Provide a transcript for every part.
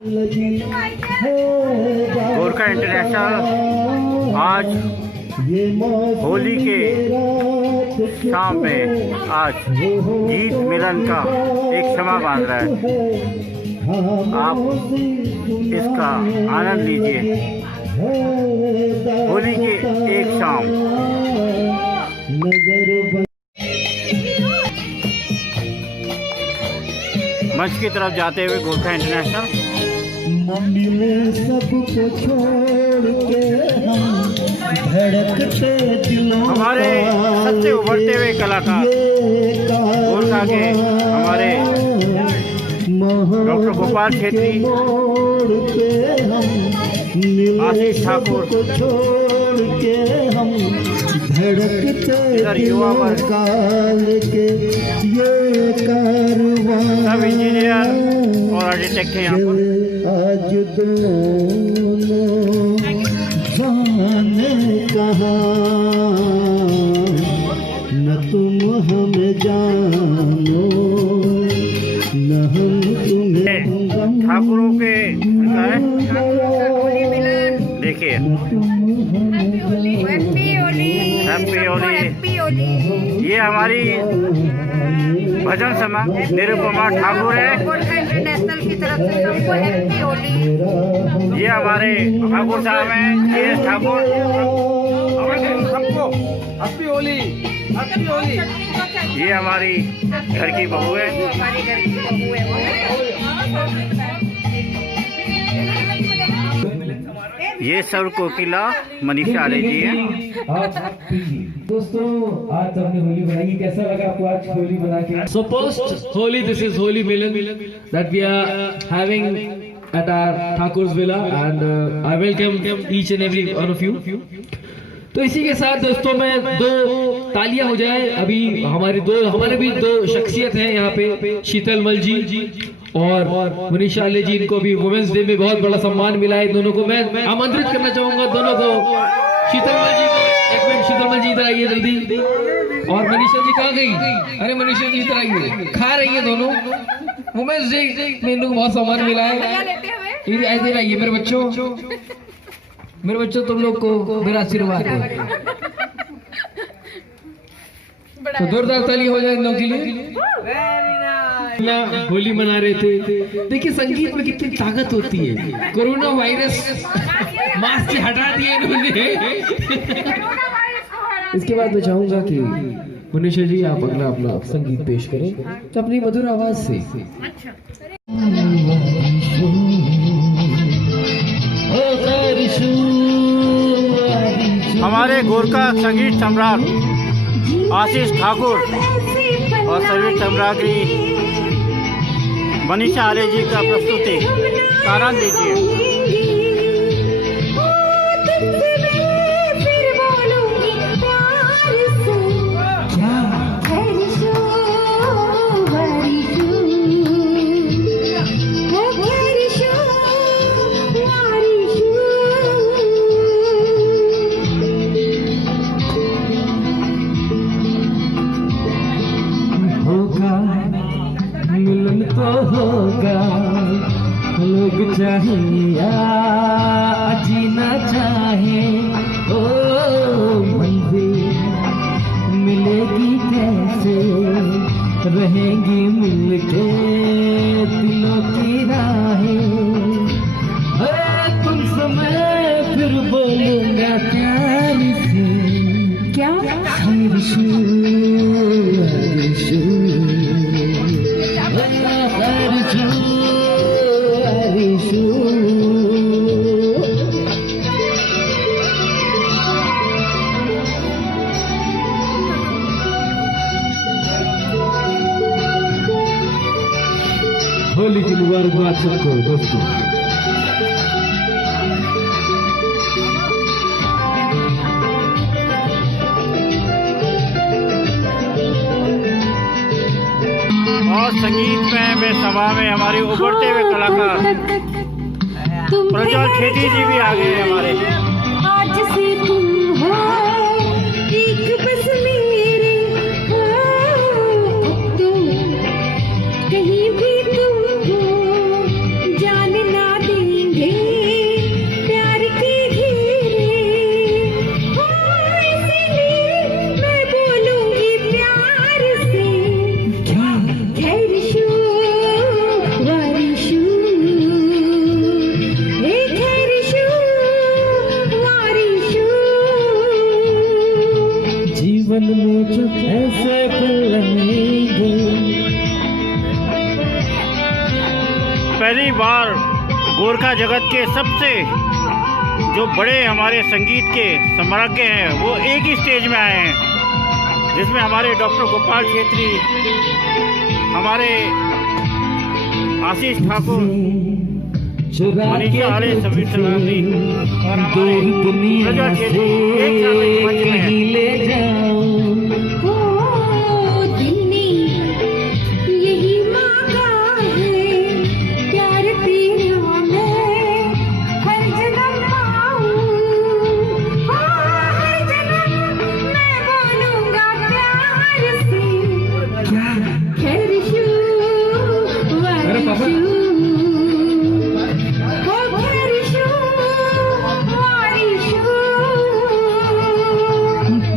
Gorkha international आज होली के शाम में आज गीत मिलन का एक क्षमा बांध रहा है। आप इसका आनंद लीजिए। होली के एक शाम मंच की तरफ जाते हुए गोरखा इंटरनेशनल मम्मी में सबको छोड़ के हम धड़कते दिलों हमारे सबसे उभरते हुए कलाकार गोरखा के हमारे डॉक्टर गोपाल छेत्री, आशीष ठाकुर, छोड़ के हम धड़कते युवा वर्ग काल के ये कारवां सब इंजीनियर और आर्किटेक्ट हैं यहाँ पर। आज दोनों जाने कहाँ न तुम हमें जानो न हम तुम्हें। ठाकुरों के देखिए हैप्पी होली। ये हमारी भजन समा निरुपमा ठाकुर है। गोरखा इंटरनेशनल की तरफ से सबको हैप्पी होली। ये हमारे ठाकुर साहब हैं, के ठाकुर। सबको हैप्पी होली, हैप्पी होली। ये हमारी घर की बहू है। हमारी घर की बहू है। ये सब कोकिला मनीषा आले जी हैं। दोस्तों आज हमने होली बनाई, कैसा लगा आपको आज होली बना के? So post Holi, this is Holi Milan that we are having at our Thakur's Villa and I welcome each and every one of you. तो इसी के साथ दोस्तों में दो तालियां हो जाए। अभी हमारे भी दो शख्सियत हैं यहाँ पे, शीतल मल जी और मनीषा आले जी। इनको भी वुमेन्स डे में बहुत बड़ा सम्मान मिला है। दोनों को मैं आमंत्रित करना चाहूंगा, दोनों को। शीतल मल जी को एक मिनट, शीतल मल जी इधर आइए जल्दी। और मनीषा जी कहाँ गई? अरे मनीषा जी इधर आइए, खा रही है दोनों। वुमेन्स डे में इनको बहुत सम्मान मिला है। इधर आइए मेरे बच्चों, तुम लोग को मेरा आशीर्वाद है। तो जोरदार ताली हो जाए इन लोगों के लिए। होली मना रहे थे। देखिए संगीत में कितनी ताकत होती है। कोरोना वायरस मास्क से हटा दिए इन्होंने। इसके बाद मैं चाहूंगा कि मनीषा जी आप अगला अपना संगीत पेश करें तो अपनी मधुर आवाज से। हमारे गोरखा संगीत सम्राट आशीष ठाकुर और संगीत सम्राज्ञी मनीषा आले जी का प्रस्तुति का आनंद लीजिए। मिलन तो होगा, लोग चाहिए जीना चाहे। ओ मंजिल मिलेगी कैसे, रहेंगी मिलके दिलों की राहें। तुम समय फिर बोलूंगा प्यार से, क्या होली की मुबारकबाद सबको दोस्तों। और संगीत में सभा में हमारे उभरते हुए कलाकार प्रज्वल खेती जी भी आ गए हैं हमारे। आज से तुम हो एक बस मेरे, तुम कहीं भी तुम हो जानना गोरखा जगत के सबसे जो बड़े हमारे संगीत के सम्राज्ञ हैं वो एक ही स्टेज में आए हैं, जिसमें हमारे डॉक्टर गोपाल छेत्री, हमारे आशीष ठाकुर, मनीषा आर्य, समीर सलामी और हमारे प्रज्वल छेत्री एक साथ एक मंच में हैं। ओ दिल ने यही मांगा है, प्यार तेरा मैं हर जन्म पाऊं। हर जन्म मैं बोलूंगा प्यार से, खैर शू वारिशू, ओ खैर शू वारिशू।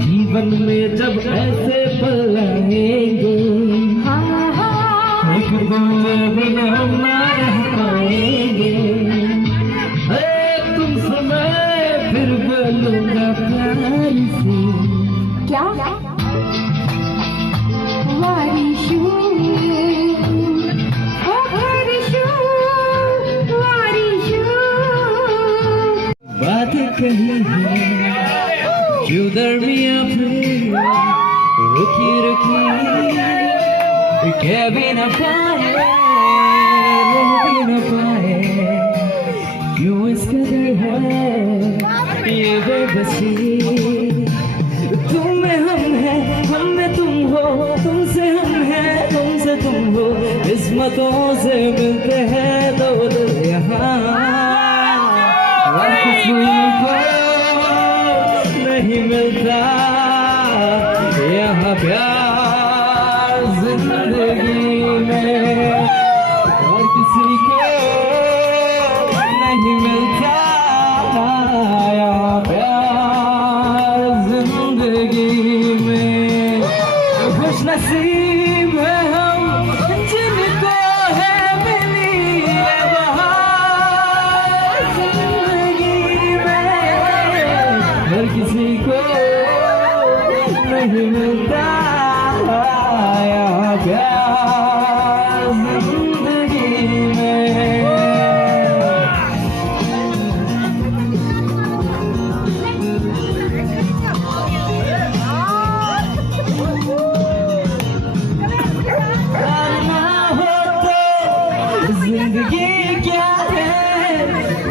जीवन में जब ऐसे पल आएंगे, एक दूजे बिना हम ना रह पाएंगे। तुमसे मैं फिर बोलूंगा प्यार से, क्या वारिशू, ओ वारिशू वारिशू। बात कही है क्यों दरमिया फिर रुकी रुकी, कह भी न पाए रह भी न पाए, क्यों इस कदर है ये बेबसी। तुम में हम हैं, हम में तुम हो, तुमसे हम हैं, तुमसे तुम हो, किस्मतों से मिलते हैं दो दिल यहाँ। हर किसी को नहीं मिलता यहाँ प्यार जिंदगी में, हर किसी को नहीं मिलता यहाँ प्यार जिंदगी में। खुश नसीब है हम जिनको है मिली ये बहार जिंदगी में, हर किसी को नहीं मिलता यहाँ प्यार जिंदगी में। प्यार ना हो तो जिंदगी क्या है,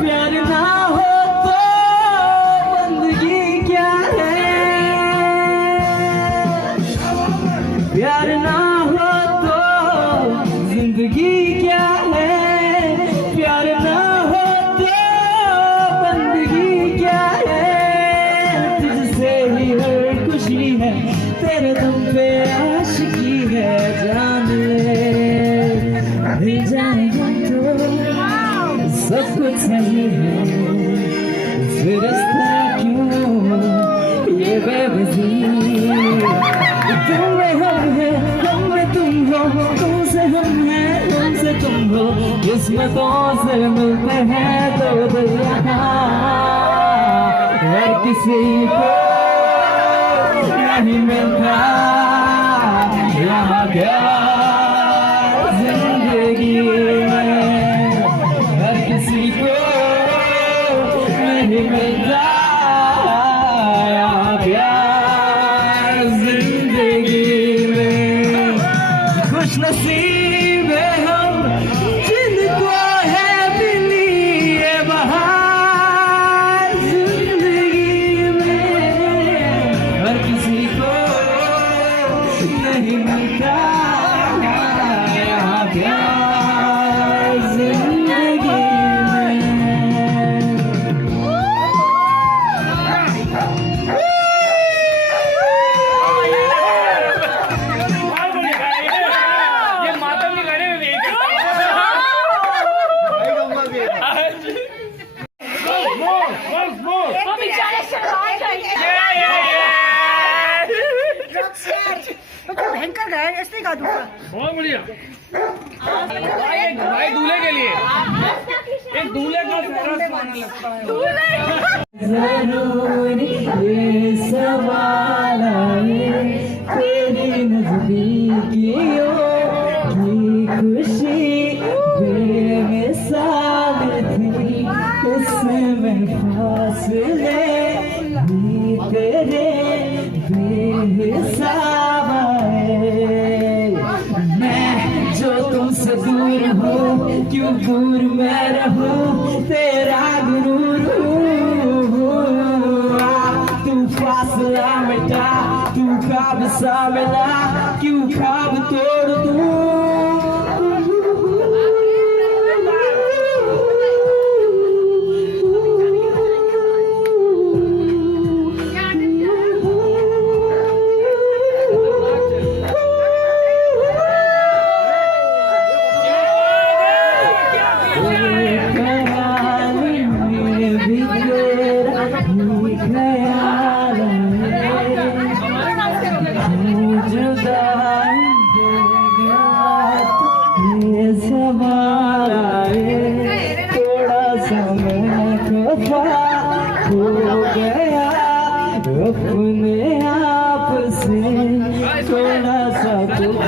प्यार ना हो तो बंदगी क्या है। प्यार ना हो तो जिंदगी क्या है, प्यार ना हो तो बंदगी क्या है। तुझसे ही हर खुशी है, तेरे दम पे आशिकी है, जान ले मिल जाएगा तो सब कुछ सही है, फिर इस तरह क्यों ये बेबसी। तुम में हम हैं, हम में तुम हो, तुमसे हम हैं, तुमसे तुम हो, किस्मतों से मिलते हैं दो दिल यहाँ। हर किसी को नहीं मिलता यहाँ प्यार जिंदगी में, हर किसी को नहीं मिलता यहाँ प्यार जिंदगी में। खुश नसीब है हम जिनको है मिली ये बहार जिंदगी में, हर किसी को नहीं मिलता यहाँ प्यार जिंदगी में। ये मातम नहीं करे भयंकर गए ऐसे ही गा दूंगा। बहुत बढ़िया भाई, दूल्हे के लिए एक दूल्हे का सारा सुनाने लगता है। जरूर ये सवाल आए तेरी नजदीकियों की खुशी बेमिसाल थी। फासले भी तेरे बेहिसाब आए। मैं जो तुमसे दूर हूँ क्यों दूर मैं रहूँ तेरा गुरूर हूँ। तू फासला मिटा तू ख्वाब सा मिला क्यों ख्वाब तोड़ दूँ। थोड़ा समय खो गया अपने आप से थोड़ा सा कुछ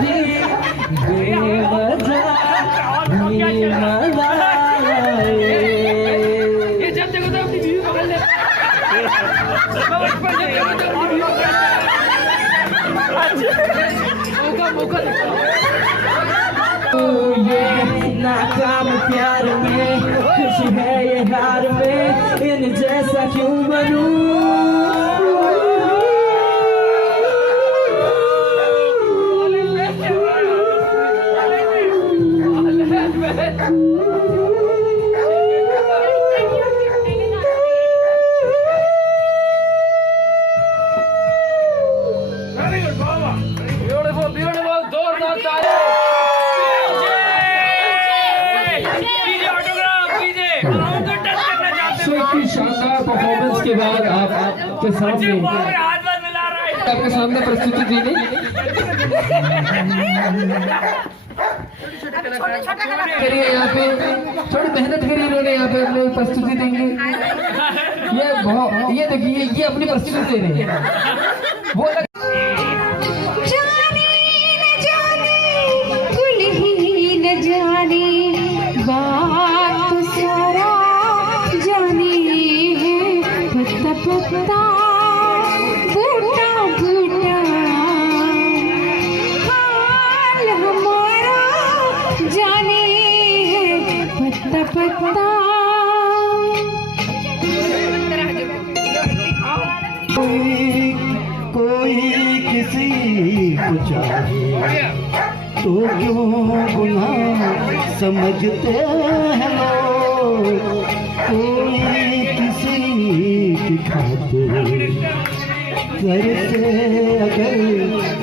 भी बेवजह ये नाकाम प्यार में खुश है ये हार में इन जैसा क्यों बनूं। शानदार परफॉर्मेंस के बाद आपके सामने प्रस्तुति दी गई। करिए यहाँ पे थोड़ी मेहनत करिए इन्होंने यहाँ पे अपनी प्रस्तुति देंगे। ये देखिए ये अपनी प्रस्तुति दे रहे हैं वो जाने न जाने कुल ही न जाने बात तो सारा जाने है पत्ता पत्ता बूटा बूटा हाल हमारा जाने है पत्ता पत्ता। कोई किसी को चाहे तो क्यों गुनाह समझते हैं लोग। कोई किसी की खातिर करते अगर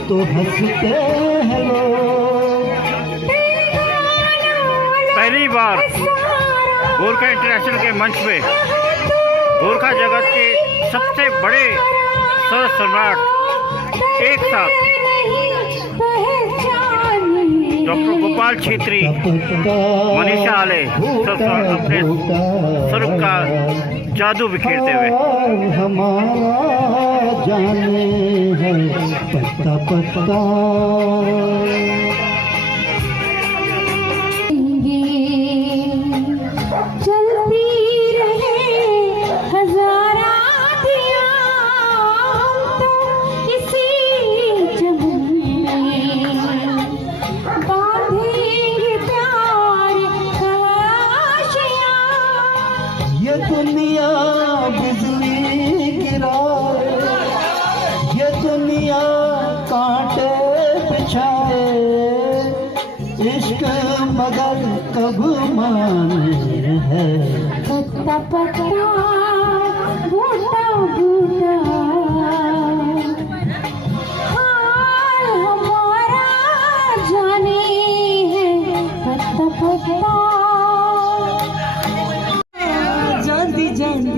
तो हंसते हैं लोग। पहली बार गोरखा इंटरनेशनल के मंच पे गोरखा जगत के सबसे बड़े सर सम्राट एक साथ डॉक्टर गोपाल छेत्री, मनीषा आले अपने स्वरूप का जादू बिखेरते हुए हमारा जाने है पत्ता पत्ता। चलती रहे हजारा दिया तो इसी चमन में बांधेंगे प्यार का आशिया। ये दुनिया बिजली गिराए ये दुनिया कांटे बिछाए इश्क मगर कब माने है पत्ता पत्ता बूटा बूटा हाल हमारा जाने है पत्ता पत्ता। ਜਾਂਦੀ ਜਾਂਦੀ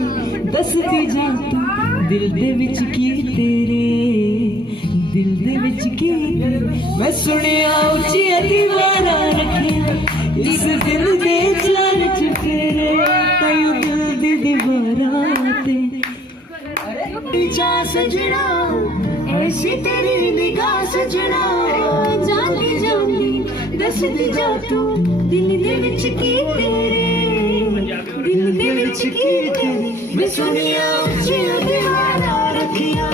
ਦੱਸਦੀ ਜਾਂ ਤੂੰ ਦਿਲ ਦੇ ਵਿੱਚ ਕੀ ਤੇਰੇ ਦਿਲ ਦੇ ਵਿੱਚ ਕੀ ਮੈਂ ਸੁਣਿਆ ਉੱਚੀਆਂ ਦੀਵਾਰਾਂ ਰੱਖਿਆ ਇਸ ਦਿਲ ਦੇ ਜਾਨ ਚ ਫੇਰੇ ਤਾਇਓ ਦਿਲ ਦੀ ਦੀਵਾਰਾਂ ਤੇ जा सजना ऐसी तेरी निगाह सजना जाती जाती दसदी जा तू दिल दे विच की तेरे दिल दे विच की सुनिया उच्चिया दीवारा रखिया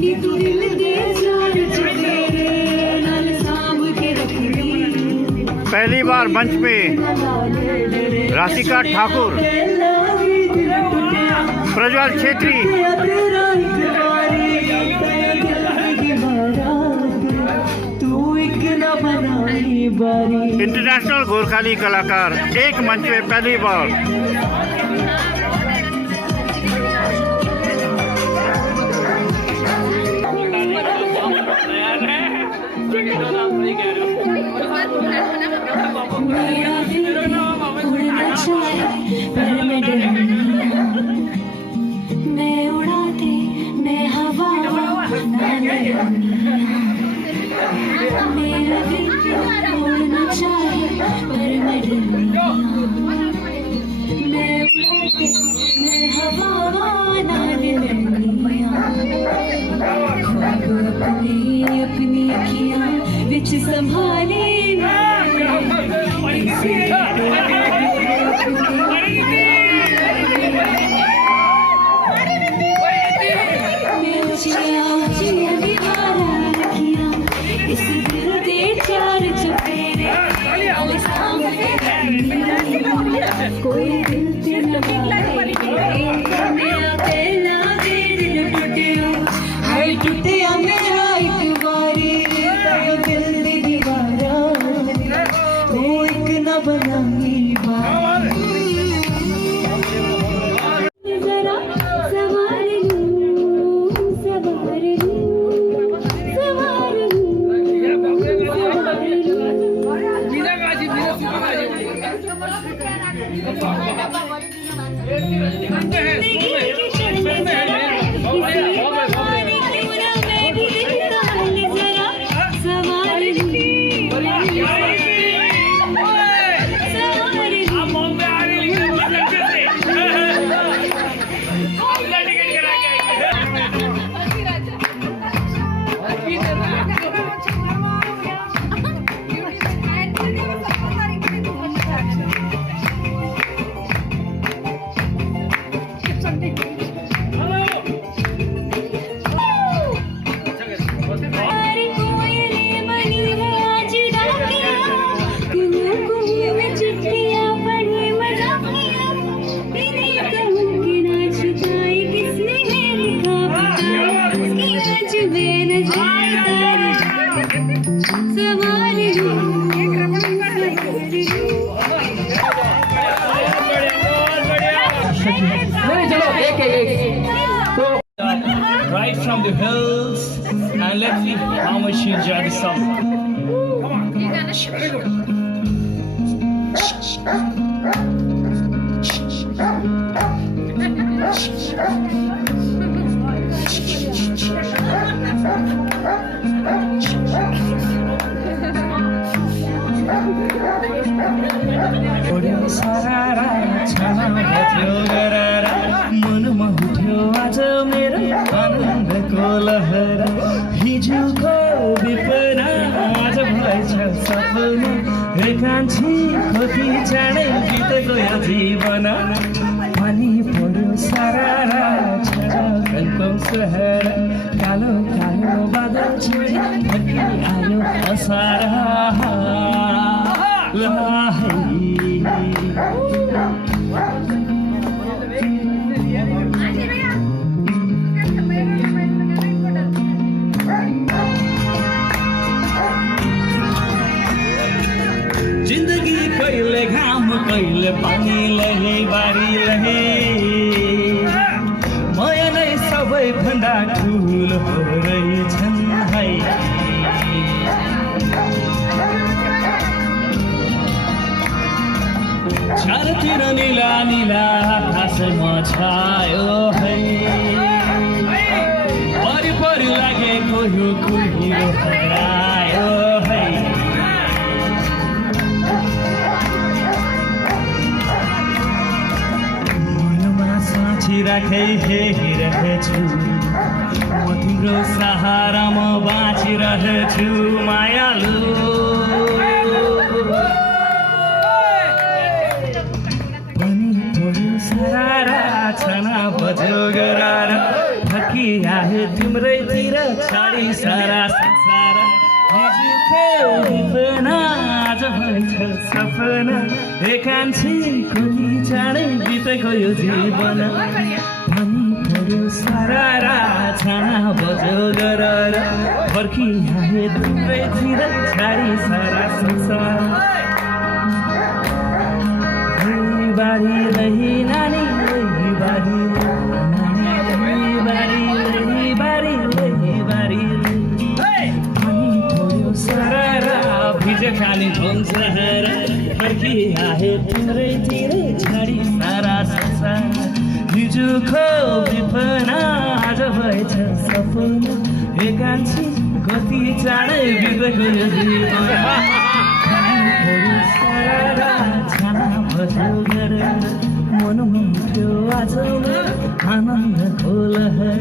नी तू दिल दे जान चुकेरे नाल सांभ के रखनी पहली बार मंच पे राशिका ठाकुर, प्रज्वल छेत्री, इंटरनेशनल गोरखाली कलाकार एक मंच पे पहली बार। मैं उड़ाते मैं हवा मेरा दिल उड़ना चाहे पर मैं डरना मैं उड़ाते मैं हवा अपनी अपनी अखियां विच संभाले कोई दिल ते पहला दिल टूटियो हाय टूटिया मेरा एक बारी दिल दी दीवारा वो एक न बनानी बात जरा सवार Right from the hills, and let's see how much you enjoy the song. मनमा उठ्यो आज मेरो आनन्दको लहरा हिजोको विपना आज भएछ सपना हे कान्छी कति चाँडै बितेको यो जीवन पानी पर्यो सारा कल्पम सहर कालो कालो बादल छिरी आयो असारा जिंदगी कहिले घाम कहिले पानी लहे बारी लहे माया नै सबैभन्दा ठुलो रहेछन् है चारतिर नीला नीला आकाशमा छायो है वरिपरि लागेको यो कुहिरो हरायो है मनमा साँची राखै हेरिरहेछु म तिम्रो सहारामा बाँचिरहेछु मायालु सारा छना बज्यो गरार फर्किआए तिम्रैतिर छाडी सारा संसार हिजोको बिपना आज भएछ सपना एकान्छीको चाँडै बितेको यो जीवन भनी पऱ्यो सारा छाना बज्यो गरार फर्किआए तिम्रैतिर छाडी सारा संसार बारी लही नानी लही बारी नानी बारी लही बारी लही बारी अनि थोड्यो सारा भिजे खाने भन्छ फर्किआए तिम्रैतिर छाडी सारा संसार हिजोको बिपना आज भएछ सपना एकान्छी कति चाँडै बितेको यो जीवन सारा छाना बज्यो गरेर मनमा उठ्यो आज आनन्दको लहर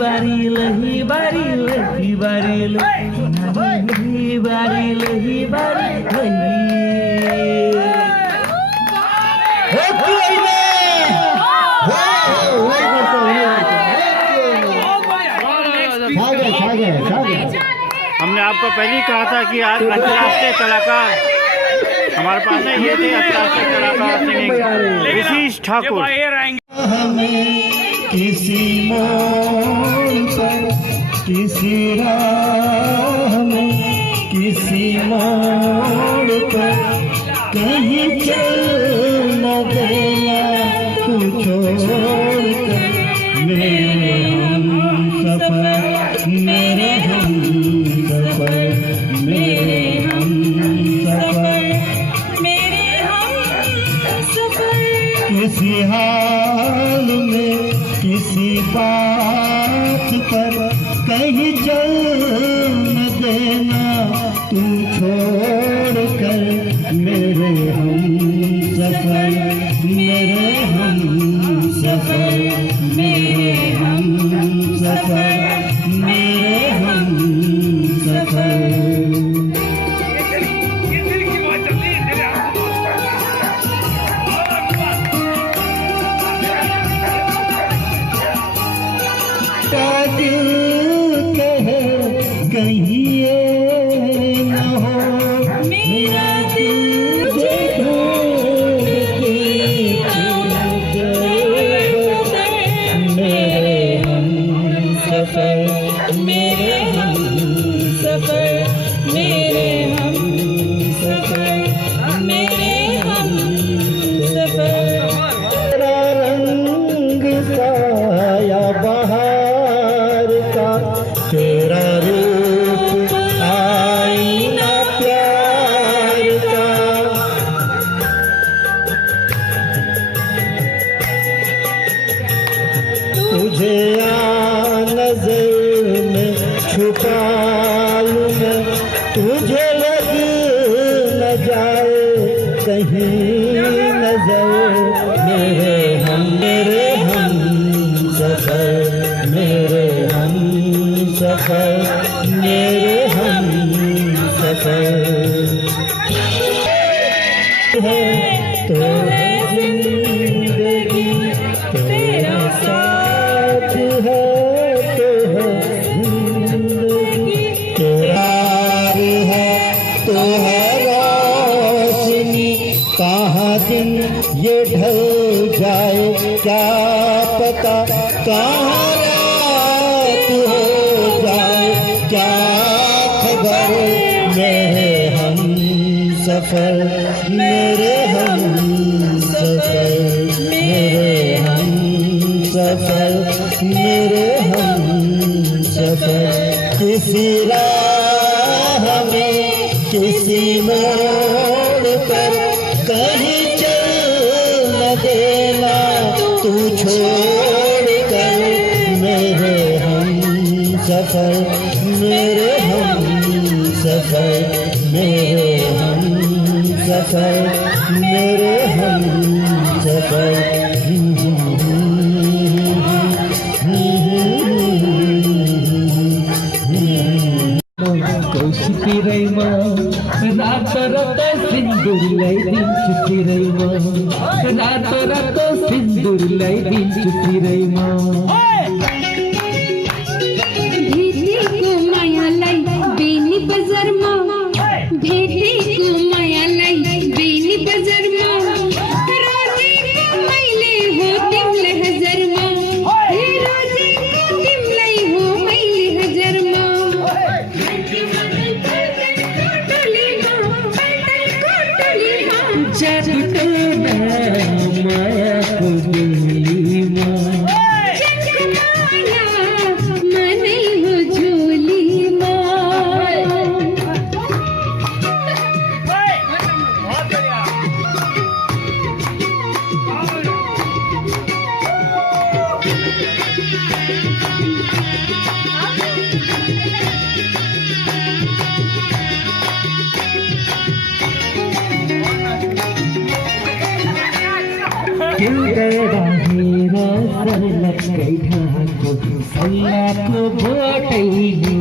बारी लही बारी लही बारी लही बारी लही बारी हमने आपको पहले ही कहा था कि आज अंतर्राष्ट्रीय कलाकार हमारे पास है, ये थे अंतर्राष्ट्रीय कलाकार सिंगिंग ऋषिश ठाकुर। हमें किसी मोड़ पर किसी राह में किसी मोड़ पर कहीं चल न देना तू छोड़ कर मेरे हम सफर मेरे हम सफर मेरे हम सफर किसी हाल में किसी बात पर कहीं चल न देना तू छोड़ कर मेरे हम सफर मेरे हम सफर मेरे हम सफर मेरे हम सफर कहीं ये न हो मेरा दिल मेरे हम सफर मेरे हम सफर मेरे हम सफर मेरे हम सफर तेरा रंग साया बहार का तेरा रूप आईना प्यार का तुझे आ नजर में छुपा लूं मैं तुझे लग न जाए कहीं नजर मेरे हम सफर मेरे हम सफर मेरे हम सफर है तो है जिंदगी तेरा साथ है तो है जिंदगी तेरा है तो है रोशनी कहाँ दिन ये ढल जाए क्या पता कहाँ रात हो जाए क्या खबर मेरे हम सफर मेरे हम सफर मेरे हम सफर मेरे हम सफर किसी राह में किसी मोड़ पर कहीं चल न देना तू छोड़ कर मेरे हम सफर मेरे हम सफर मेरे हम सफर मेरे हम सफर कौशिकी रैमा रात रत सिंदूर ल्याइदिन्छु रही माँ रातो रातो सिंदूर लाई दिन चुकी रही माँ भेटे को माया लाई बेनी बजार माँ भेटे को माया लाई बेनी बजार माँ रोजे को मैले हो तिमले हजार माँ हे रोजे को तिमलाई हो मैले हजार माँ जादू टोना माया को बोली माँ माया मने हो झोली माँ क्यों डरा हेरा सरलक गई ढाको सल्लाको भोटैले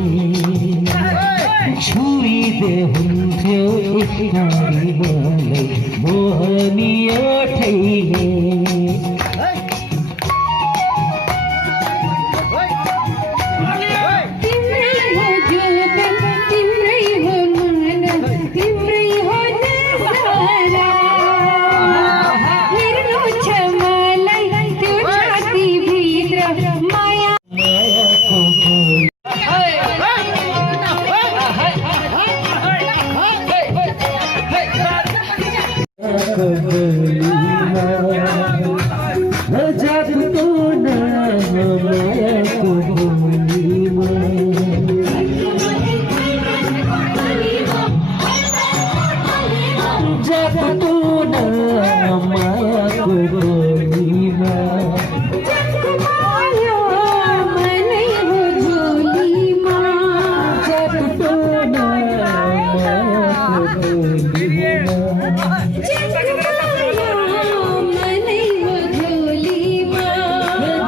छुई दे हुन्थ्यो एककारी मलाई मोहनी ओठैले तिम्रै हो जोबन तिम्रै हो मन तिम्रै हो नजारा हेर्नु छ मलाई त्यो छाती भित्र माया मायाको बोली को बोली माँ जादू टोना माया को बोली माँ जादू टोना माया को बोली माँ माया मनै हो झोली माँ जादू टोना माया को बोली माँ माया मनै हो झोली माँ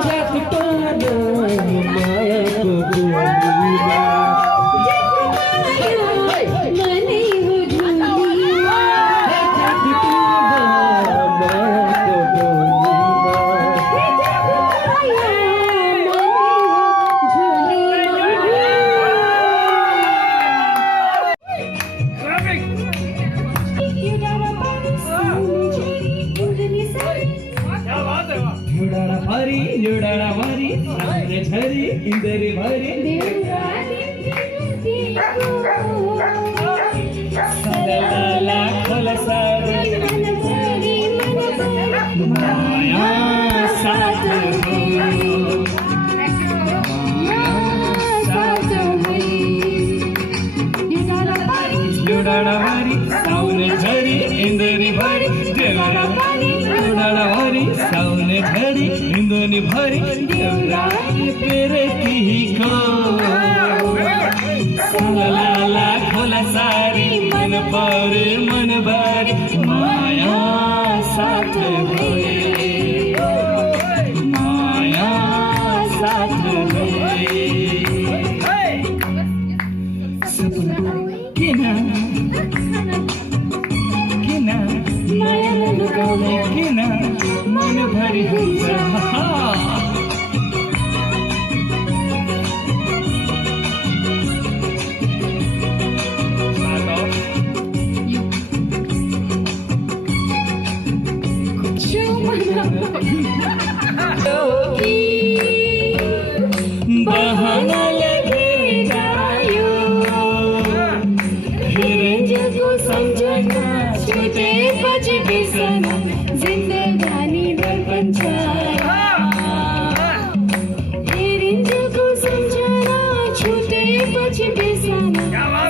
जादू टोना माया को बोली माँ मनै हो झोली माँ जादू टोना माया को बोली माँ लुडाड़ा भारी सामने झरी इंदर भरी सदला खोल सारी माया साथ हो लुडाड़ा भारी सामने झरी इंदर भरी लुडाड़ा भारी सामने झरी इंदर भरी तेरे की को सदला खोल सारी मन पर मन बारी माया साथ होए माया साथ होए सपना किना किना माया लुकाउने किना मन भरी हुन्छ बहाना लगेगा यो को समझना छूटे बच बिसना जिंदगानी दर्पण छाया को समझना छूटे बच बिसना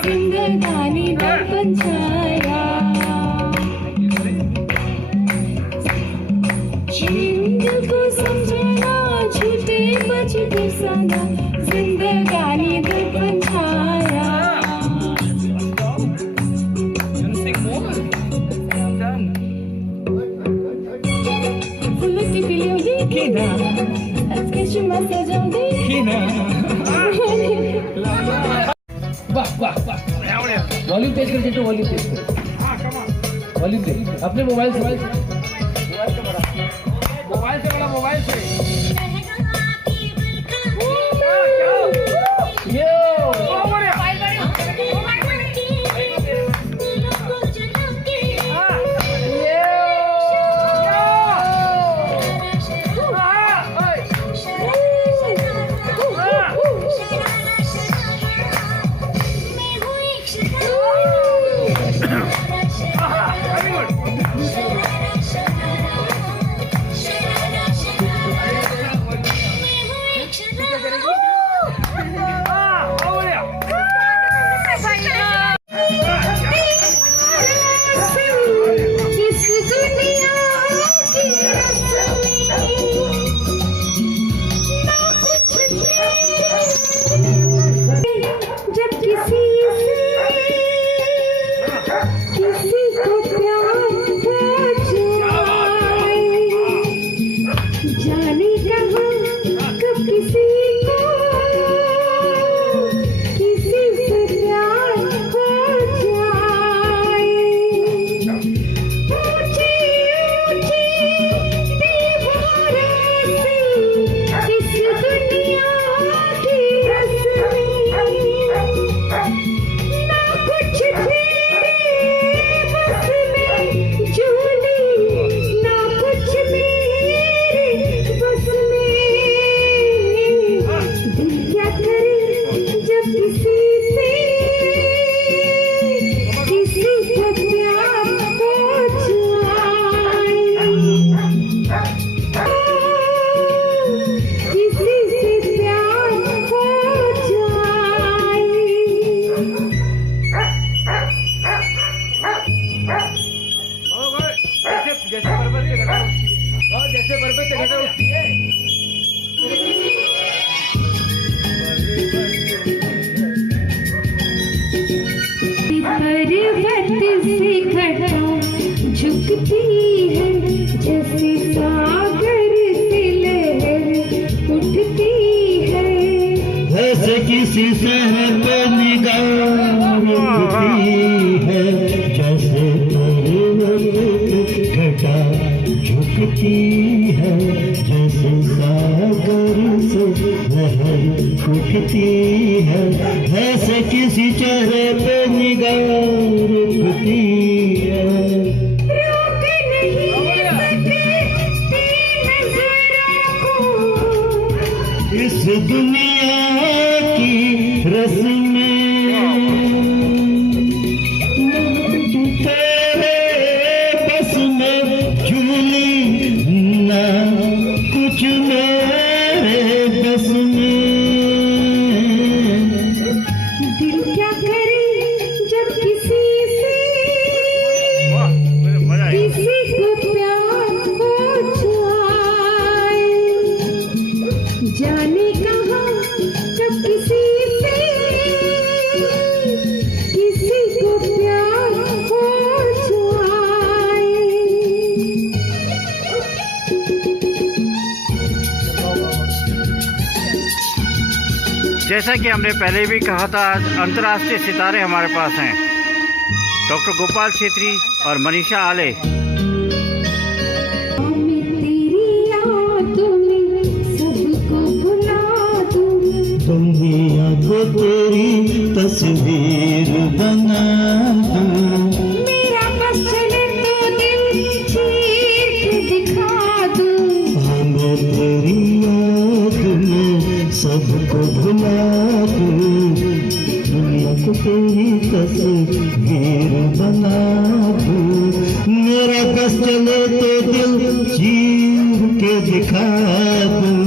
जिंदगानी दर्पण छाया को समझना छूटे बच बिसना जिंदगानी दर्पण छाया फूलों की पिलियोगी किना आज के शुमा सजाओगी किना वाह वाह वाह वॉल्यूम तेज कर वॉल्यूम तेज कर वॉल्यूम दे अपने मोबाइल से बड़ा मोबाइल से पर्वत से घटा झुकती है जैसे सागर से लहर उठती है जैसे किसी शहर पे निगाह रुकती है जैसे पर्वत घटा झुकती है जैसे सागर से लहर उठती है जैसे किसी चेहरे पे निगाह रुकती है रोक नहीं सकती नजरों को इस दुनिया की रस्में तेरे बस में झूली ना कुछ मेरे बस में दिल क्या करे जब किसी से किसी को प्यार हो जाए जाने कहाँ जब किसी से किसी को प्यार हो जाए जैसा कि हमने पहले भी कहा था, अंतर्राष्ट्रीय सितारे हमारे पास हैं, डॉक्टर गोपाल छेत्री और मनीषा आले। मैं तेरी यादों में सबको भुला दूं दुनिया को तेरी तस्वीर बना दूं मेरा बस चले तो दिल चीर के दिखा दूं मैं तेरी याद में सबको भुला दूं दुनिया को तेरी तस्वीर बना दूं मेरा बस चले तो दिल चीर के दिखा दूं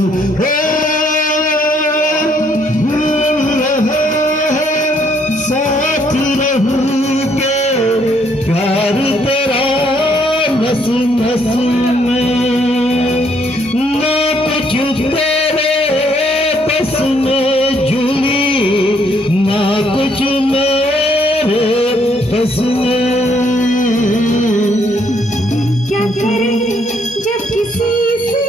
साथ रहूं के प्यार तेरा नस नस में ना कुछ तेरे बस में झूली ना कुछ मेरे बस में क्या करे जब किसी से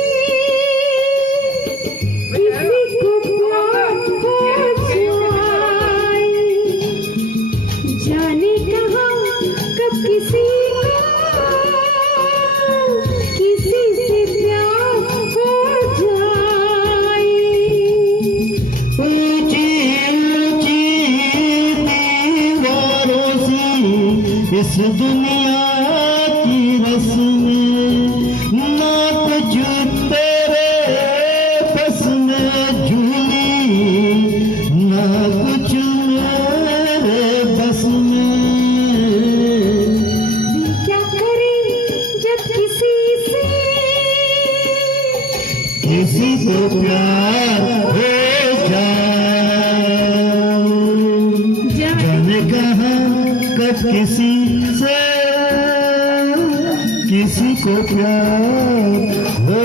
किसी को प्यार हो जाए, जाने कहाँ कब किसी से किसी को प्यार हो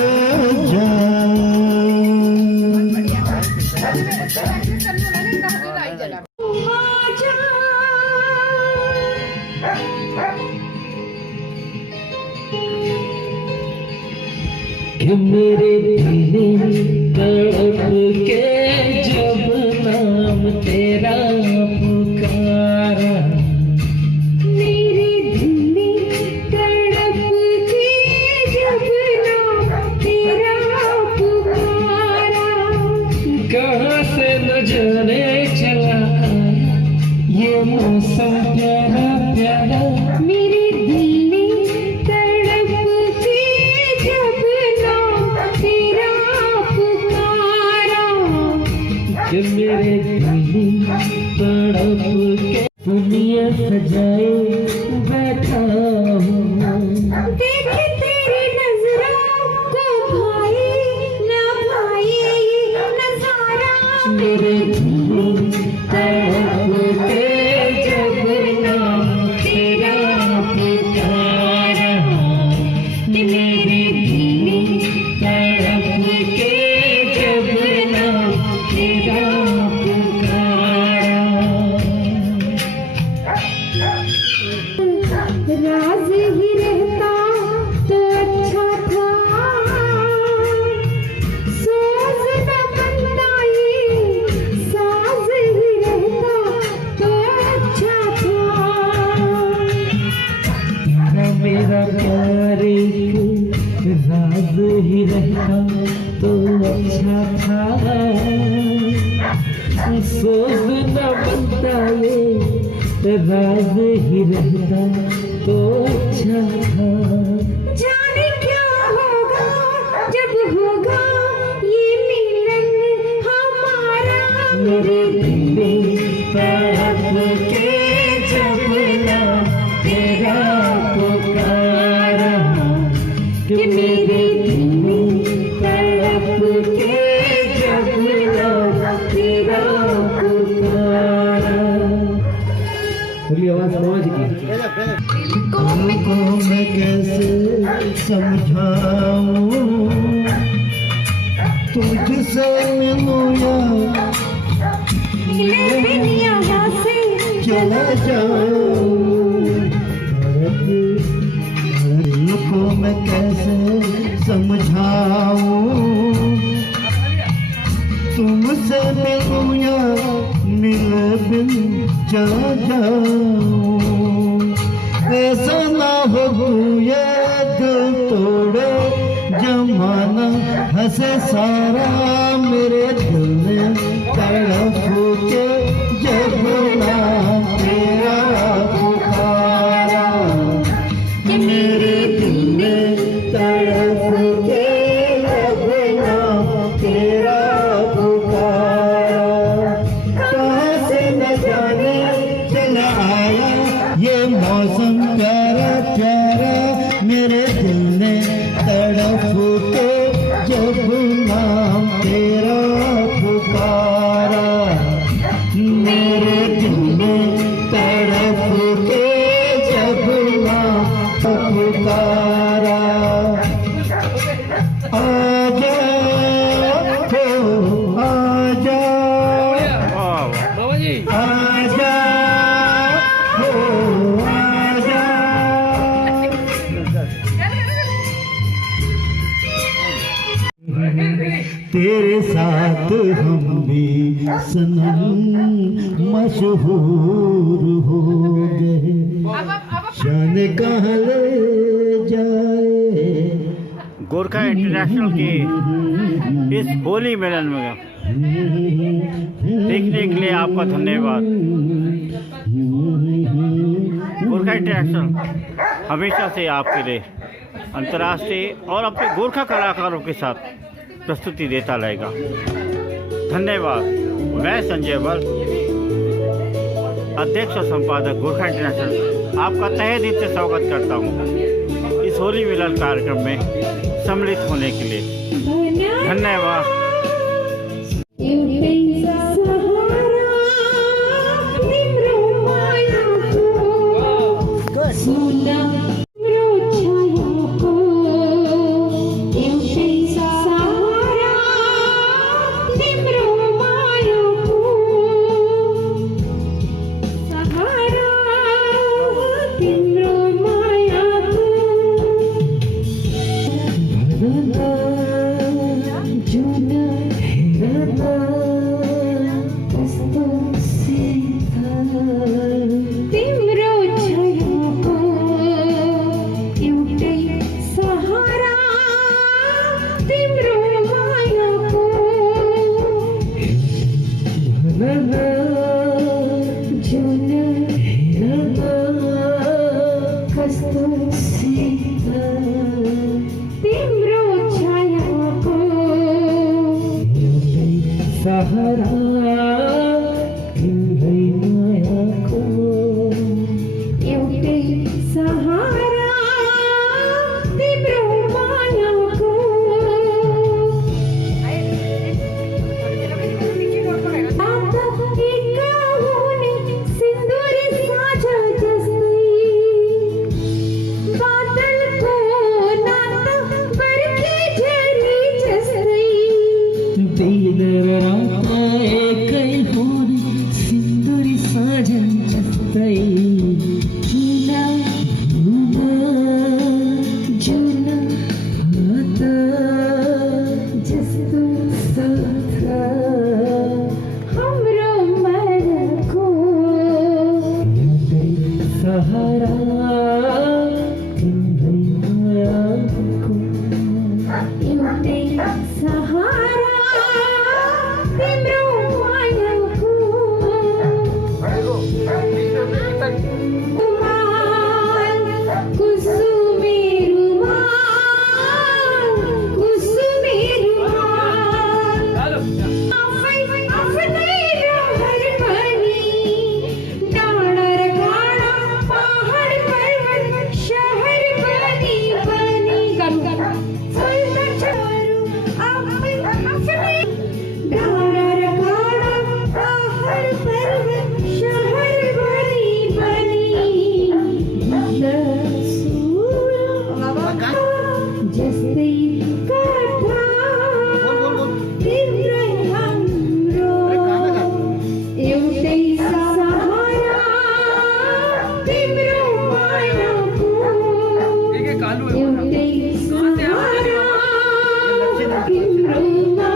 जाए। कि मेरे दिल तड़प के जब नाम तेरा पुकारा, मेरे दिल तड़प के जब नाम तेरा पुकारा, कहाँ से न जाने चला ये मौसम प्यारा प्यारा। मेरे दिल तड़प के जब नाम तेरा पुकारा, कि मेरे दिल तड़प के दुनिया सजाए बैठा हूँ। देख तेरी नजरों को भाई न भाई नजारा, मेरे दिल तड़प के जब नाम तेरा पुकारा, कि मेरे दिल तड़प के जब नाम तेरा पुकारा। राज ही रहता तो अच्छा था, सोच न बनता ये साज ही रहता तो अच्छा था। मेरा प्यार एक राज ही रहता तो अच्छा था, सोच न बनता ये राज ही रहता तो अच्छा था। जाने क्या होगा जब होगा ये मिलन हमारा, मेरे दिल तड़प के जब नाम तेरा पुकारा, कि मेरे दिल तड़प के जब नाम तेरा पुकारा। बोलिए आवाज समझ की। तुमको मैं कैसे समझाऊं, तुझसे मिलूं या मिले बिन यहाँ से चला जाऊं। तुमको मैं कैसे समझाऊं, तुमसे मिलूं या मिले बिन चला जाऊं। ऐसा ना हो ये दिल तोड़े जमाना हंसे सारा, मेरे दिल ने तड़प के जब नाम तेरा पुकारा, कि मेरे दिल ने तड़प के जब नाम तेरा पुकारा। कहाँ से न जाने चला आया ये मौसम प्यारा प्यारा, मेरे दिल ने तड़प के जब नाम तेरा पुकारा, मेरे दिल ने तड़प के जब नाम पुकारा। आजा हो आजा, वाह बाबा जी आजा हो आजा। तेरे साथ हम भी सनम मशहूर हो गए, शान कहाँ ले जाए। गोरखा इंटरनेशनल के इस होली मिलन में देखने के लिए आपका धन्यवाद। गोरखा इंटरनेशनल हमेशा से आपके लिए अंतर्राष्ट्रीय और अपने गोरखा कलाकारों के साथ प्रस्तुति देता रहेगा। धन्यवाद। मैं संजय बल, अध्यक्ष और संपादक गोरखा इंटरनेशनल, आपका तहे दिल से स्वागत करता हूँ इस होली मिलन कार्यक्रम में। सम्मिलित होने के लिए। धन्यवाद।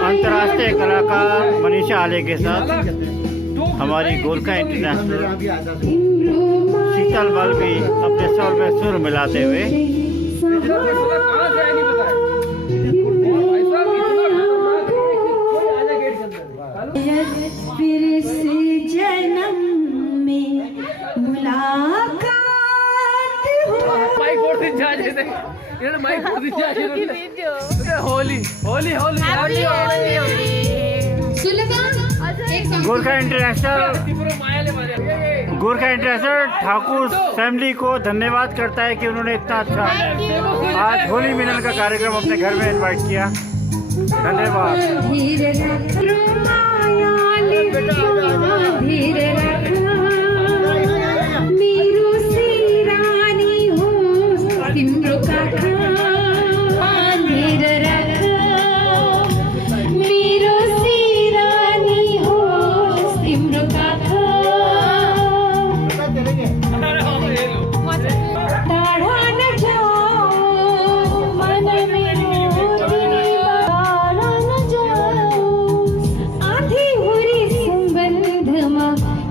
अंतर्राष्ट्रीय कलाकार मनीषा आले के साथ हमारी गोरखा इंटरनेशनल शीतल बल भी अपने स्वर में सुर मिलाते हुए फिर से जन्म में मुलाकात हो। माइक फोड़ दी जा जैसे ये माइक फोड़ दी जा होली होली होली गोरखा इंटरनेशनल ठाकुर फैमिली को धन्यवाद करता है कि उन्होंने इतना अच्छा आज होली मिलन का कार्यक्रम अपने घर में इनवाइट किया। धन्यवाद।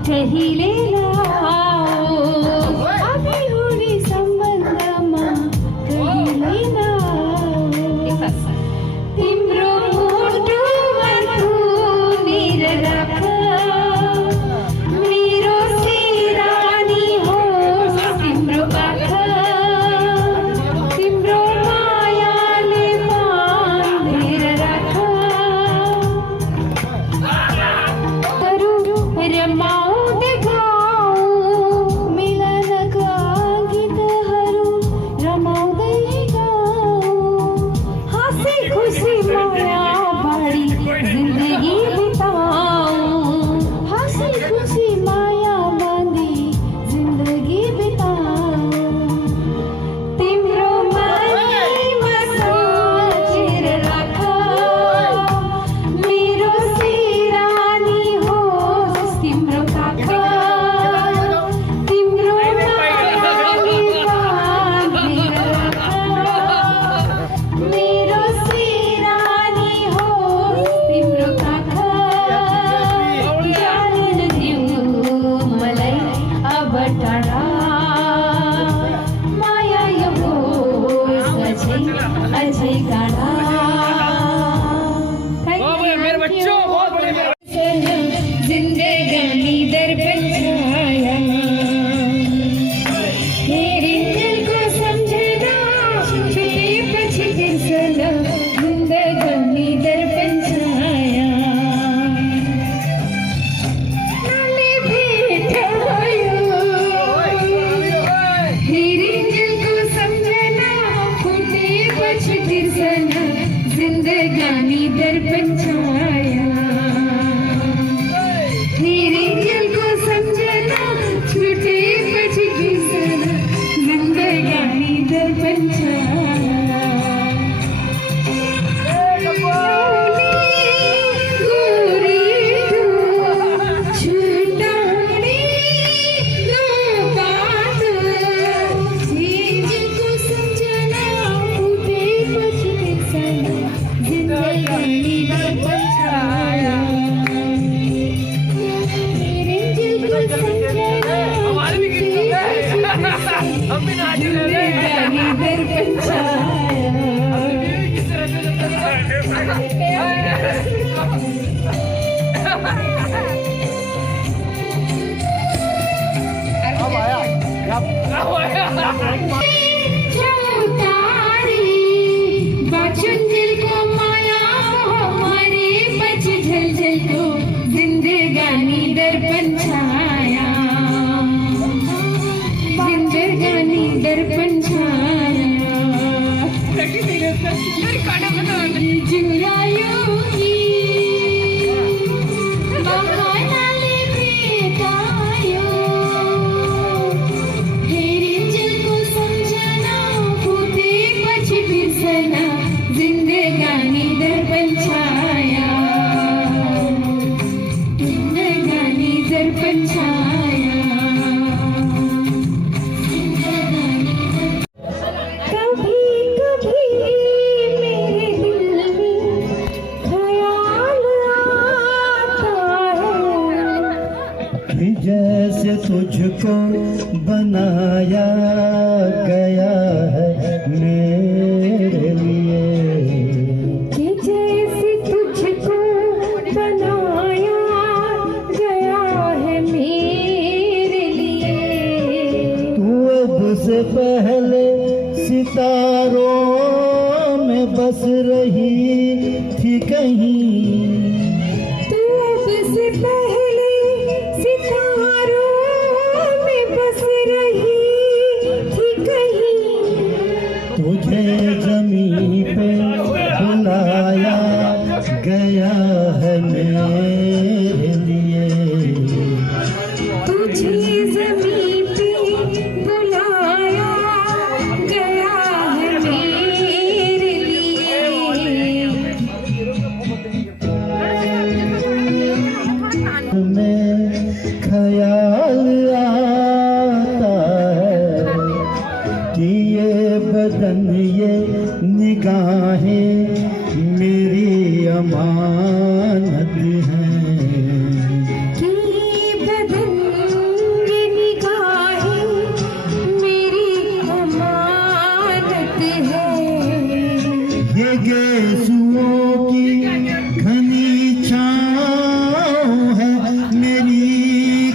कही सना जिंदगानी दर्पण छाया तेरे दिल को समझना छूटे बच गई सना जिंदगानी दर्पण छाया जिंदगानी दर्पण छाया जिंदगानी दर्पण छाया जुरायोगी बहानाले बेतायो तेरे दिल को समझना खुदे बच बिसना जिंदगानी दर्पण छाया जिंदगानी दर्पण छाया कभी कभी मेरे दिल में ख्याल आता है कि जैसे तुझको बनाया गया है मेरे लिए कि जैसे तुझको बनाया गया है मेरे लिए तू अब से पहले सितारों में बस रही थी कहीं तू अब से पहले सितारों में बस रही थी कहीं तुझे जमीन पे बुलाया गया है मेरे लिए तुझे ज़मीन पे बुलाया गया है मेरे लिए में ख्याल आता है कि ये बदन ये निगाहें मेरी अमानत हैं कि बदन ये निगाहें मेरी अमानत है ये गेसुओं की घनी छाँव है मेरी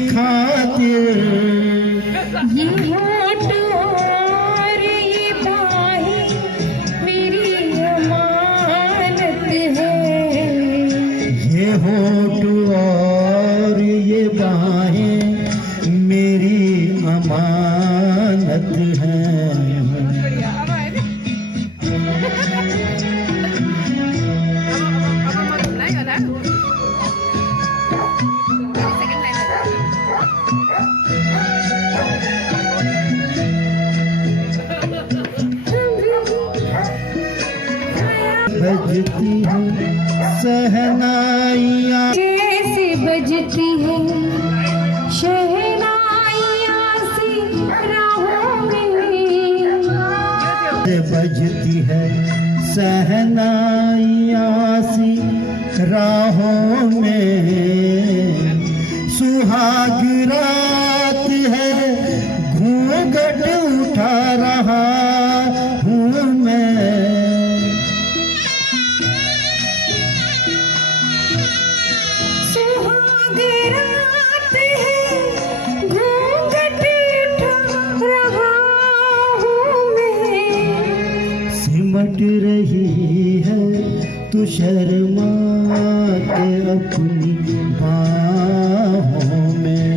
खातिर ये होठ और ये बाहें मेरी अमानत है ये होठ और ये बाहें मेरी अमानत हैं बजती है सहनाइयाँ कैसे बजती है शहनाइयाँ सी राहों में बजती है सहनाइयाँ सी राहों में सुहाग रात है घूंघट उठा रहा हूँ मैं सुहाग रात है घूंघट उठा रहा हूँ मैं सिमट रही है तू शर्मा के अपनी बाहों में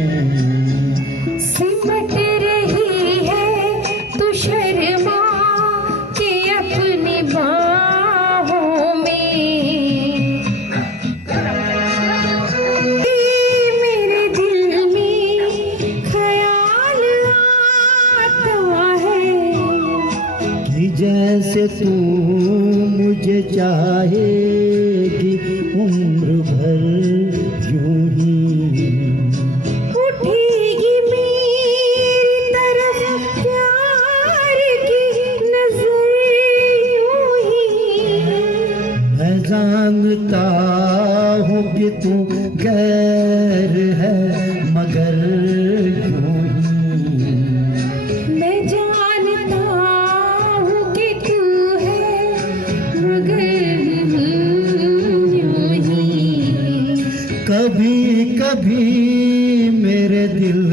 सिमट रही है तू शर्मा के अपनी बाहों चाहेगी उम्र भर यूं ही। उठेगी मेरी तरफ प्यार की नजर यूं ही। मैं जानता हूँ कि तू गैर है मगर यूं ही। मैं जानता हूँ कि तू है मगर यूं ही। कभी कभी मेरे दिल